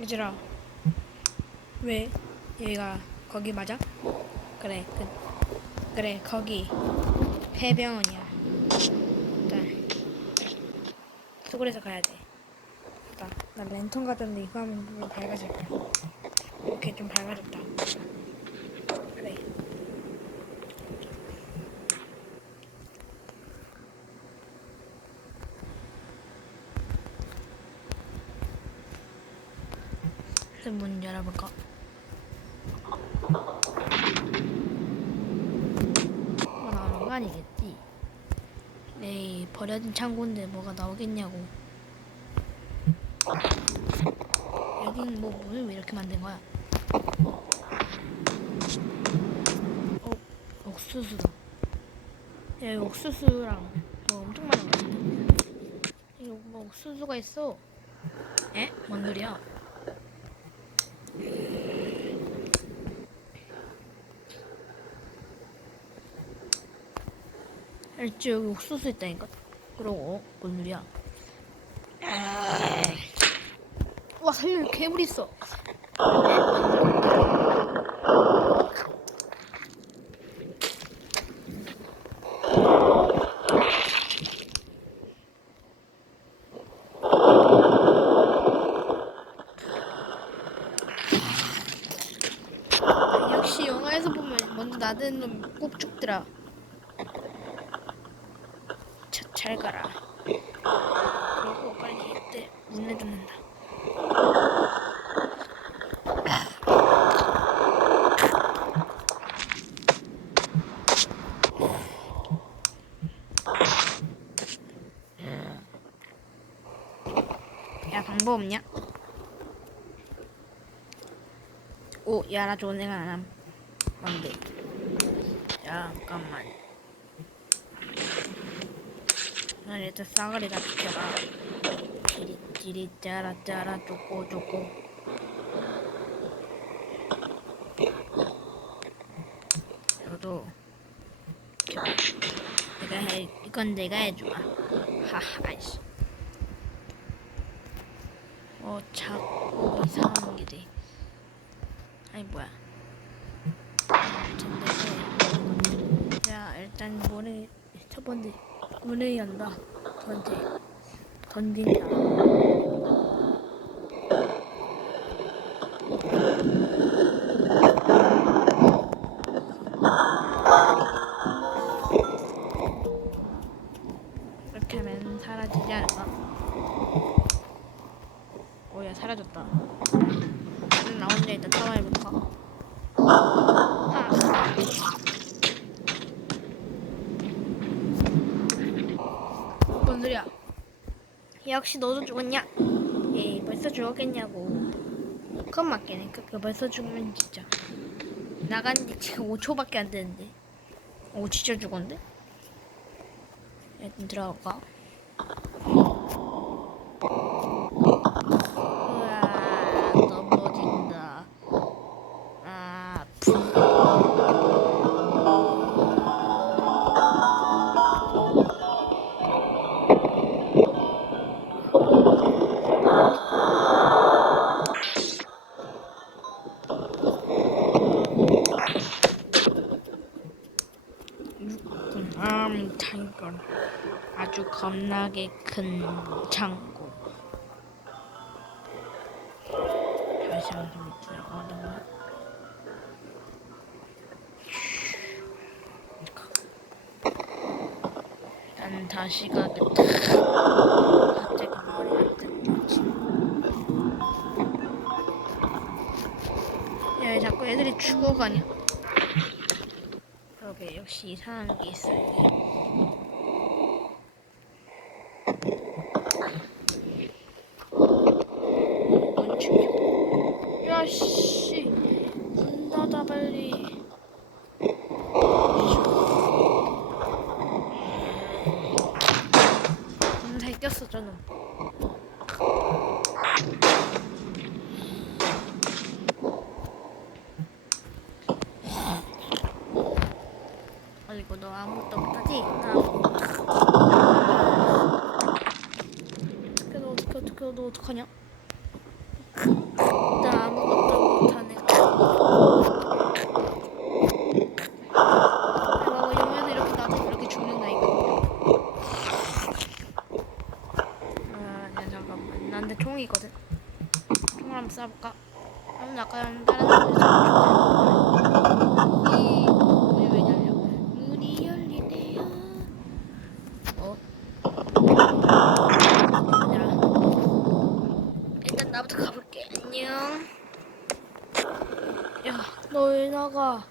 얘들아 왜 얘가 거기 맞아? 그래 그, 그래 거기 폐병원이야. 일단. 서울에서 가야 돼. 나, 나 랜턴 가졌는데 이거 하면 좀 밝아질 거야 이렇게 좀 밝아졌다 그래 그래서 문 열어볼까? 뭐 나오는 거 아니겠지? 에이 버려진 창고인데 뭐가 나오겠냐고 여긴 뭐 문을 왜 이렇게 만든 거야? 어 옥수수다 야 여기 옥수수랑 뭐 엄청 많은 거 같은데 이거 뭐 옥수수가 있어 에? 뭔 소리야? 알지 여기 옥수수 있다니까. 그러고 뭔 소리야. 와 살려 괴물 있어 역시 영화에서 보면 먼저 나대는 놈꼭 죽더라 자, 잘 가라. 그리고 빨리 이때 문에 닫는다. 야 방법 없냐? 오, 야나 좋은 생각 안 함. 뭔데? 잠깐만. 나 일단 싸가리 다 비켜라. 찌리 짜라 짜라 쪼꼬 쪼꼬. 비켜. 내가 해 이건 내가 해주마. 하하 이씨. 어 자꾸 이상한 게 돼. 아니 뭐야? 아 야 일단 문을 첫 번째 문을 연다. 두 번째 던진다. 이렇게 하면 사라지지 않을까? 오야 사라졌다. 나 혼자 일단 타워해볼까? 아. 뭔 소리야? 역시 너도 죽었냐? 에이 벌써 죽었겠냐고 그건 맞겠네 그, 그 벌써 죽으면 진짜 나간 지 지금 5초밖에 안 되는데 오 진짜 죽었는데? 일단 들어갈 음, 창고. 아주 겁나게 큰 창고. 다시 한번 들어가다가. 난 다시 가겠다. 자꾸 애들이 죽어가냐? 그러게 역시 이상한 게 있어. 뭔 죽여? 야 씨, 문 닫아 빨리. 문다 꼈어 저는. 아이고 너 아무것도 못하지? 나너 어떡해 어떡해 너 어떡하냐? 총을 한번 쏴볼까? 음, 약간 다른 사람들 이 문이 왜 열려? 문이 열리네요. 어? 얘들아. 일단 나부터 가볼게. 안녕. 야, 너 왜 나가?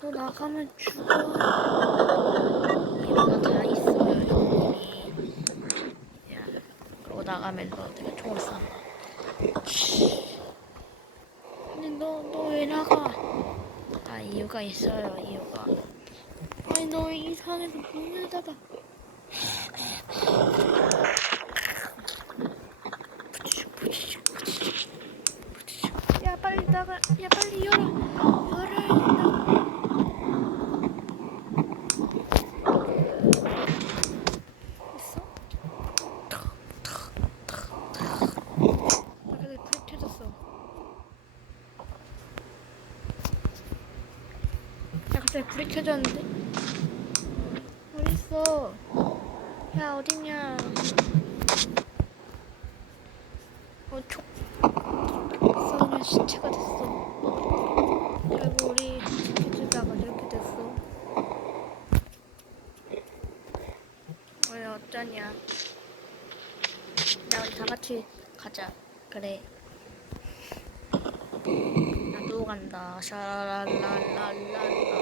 너 나가면 죽어. 이유가 다 있어요. 야, 그러고 나가면 너 내가 총을 쏴. 근데 너, 너 왜 나가? 아, 이유가 있어요, 이유가. 아니, 너왜 이상해서 문을 닫아? 야, 빨리 나가. 야, 빨리 열어. 열어야 된다. 있어? 아, 근데 불 켜졌어. 야, 갑자기 불이 켜졌는데? 어딨어? 야, 어딨냐? 어, 촉. 그냥 시체가 됐어. 결국 우리 지켜주다가 이렇게 됐어. 왜 어쩌냐? 나 우리 다 같이 가자. 그래. 나도 간다. 샤라랄랄랄라.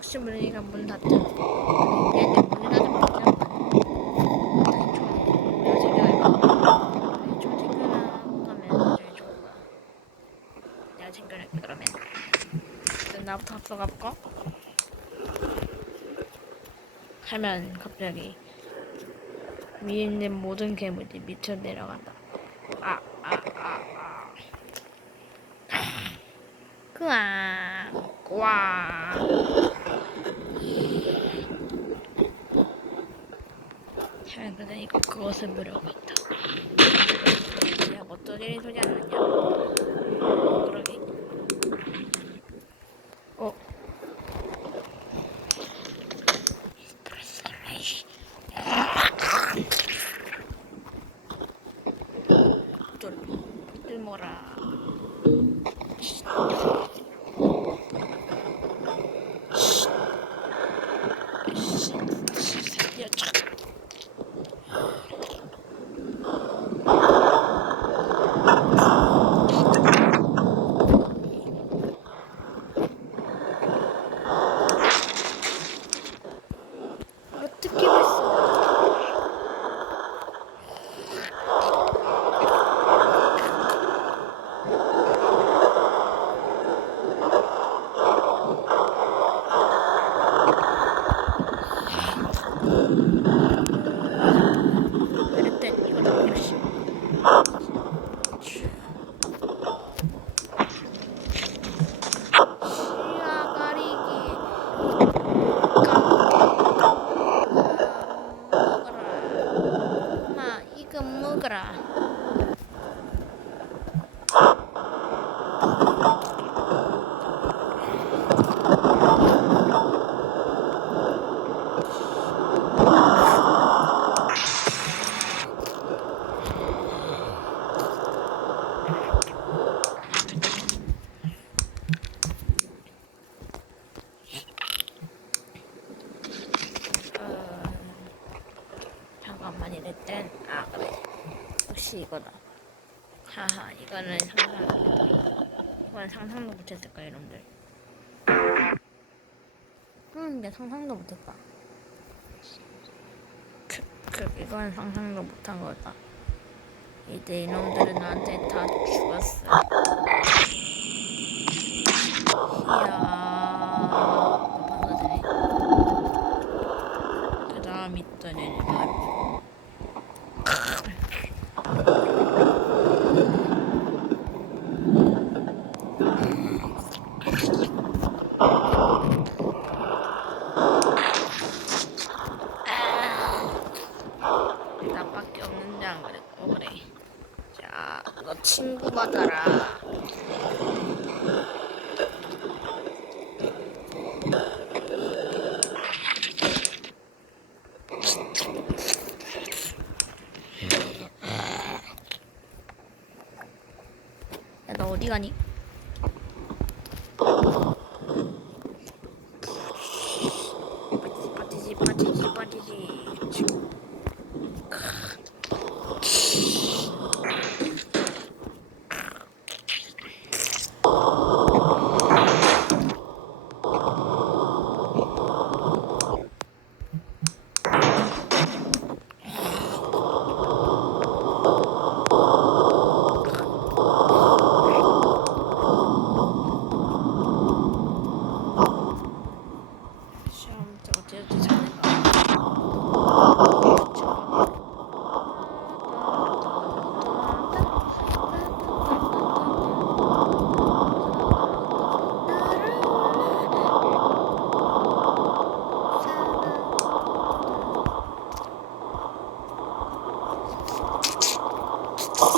혹시 모르니까 문 닫자. 얘한테 문을 닫으면? 좀 챙겨나가면 나중에 좋을 거야. 내가 챙겨낼게 그러면. 나부터 앞서 가볼까? 하면 갑자기 위에 있는 모든 괴물이 밑으로 내려간다. 아, 아, 아, 아. 그아, 와. 이거 그것을 물어고 있다. 야, 뭐 떠지는 소리 안 나냐? 그러게. 어. 쫄, 쫄모라. 야, 참. 어떻게 됐어? 그랬더니 이거 다 역시. 시야 가리기. 먹어라. 엄마, 이거 먹어라. 어, 잠깐만 이럴 땐, 아, 그래. 혹시 이거다. 하하, 이거는 상상, 이건 상상도 못했을 거야, 여러분들. 응, 이게 상상도 못했다. 그, 그, 이건 상상도 못한 거다. 이제 이놈들은 나한테 다 죽었어. 이야, 바보들이. 그 다음 있던 애는 바로 나밖에 없는데 안 그랬고 그래 자 너 친구 받아라 어디 가니?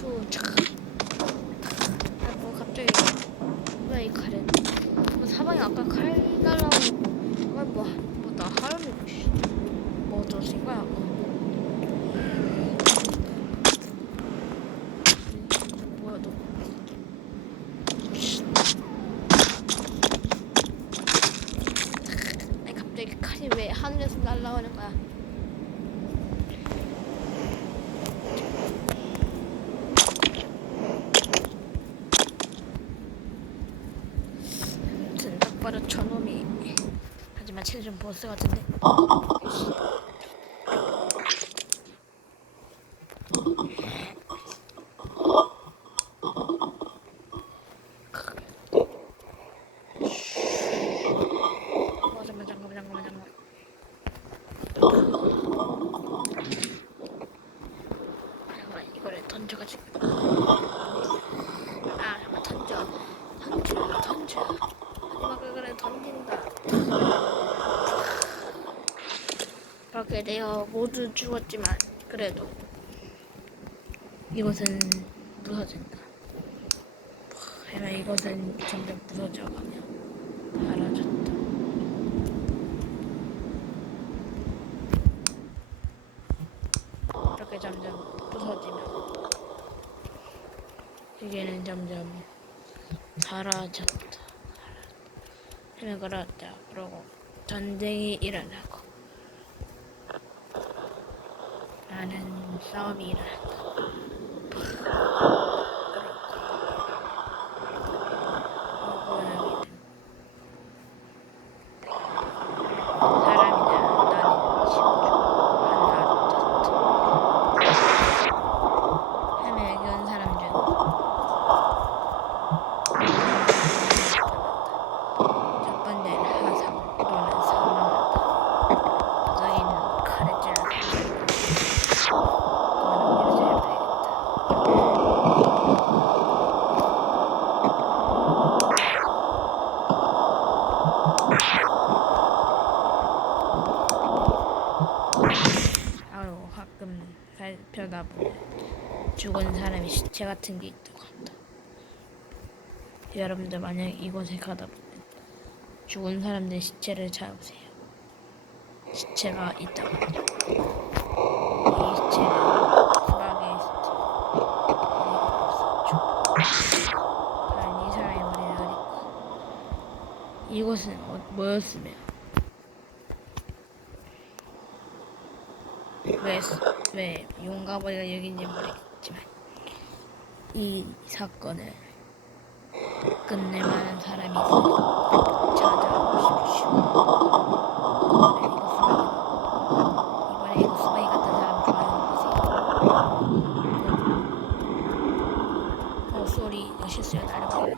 촥. 아, 뭐 갑자기 왜이 칼은? 뭐 사방에 아까 칼 달라고 아, 뭐, 뭐 나 하려는 씨. 뭐 어쩌신 거야? 뭐야 너? 아니 갑자기 칼이 왜 하늘에서 날라오는 거야? 아무튼 딱 봐도 저놈이 최종 보스 같은데? 던져가지고 아 던져. 던져 던져. 막 그래 던진다 그렇게 되어 모두 죽었지만 그래도 이것은 부서진다 하지만 이것은 점점 부서져가며 사라졌다 이렇게 점점 부서지며 이게는 점점 사라졌다. 해면 그렇다. 그러고 전쟁이 일어나고 많은 싸움이 일어났다. 그렇고 여기는 사람이다. 나는 친구 하나 해면 여기 온 사람 중 첫 번째는 하상 또는 사망하다. 너희는 칼에 찔러 너는 유죄를 되겠다. 아유 가끔 살펴다 보면 죽은 사람의 시체 같은 게 있다고 한다. 여러분들 만약 이곳에 가다 보면 죽은 사람들 시체를 찾아보세요. 시체가 머리는 어딨고 이곳은 어, 뭐였으며 왜, 왜 용가버리가 여기 있는지 모르겠지만 이 사건을 끝낼 만한 사람이 찾아오십시오. 소리 실수야 나름.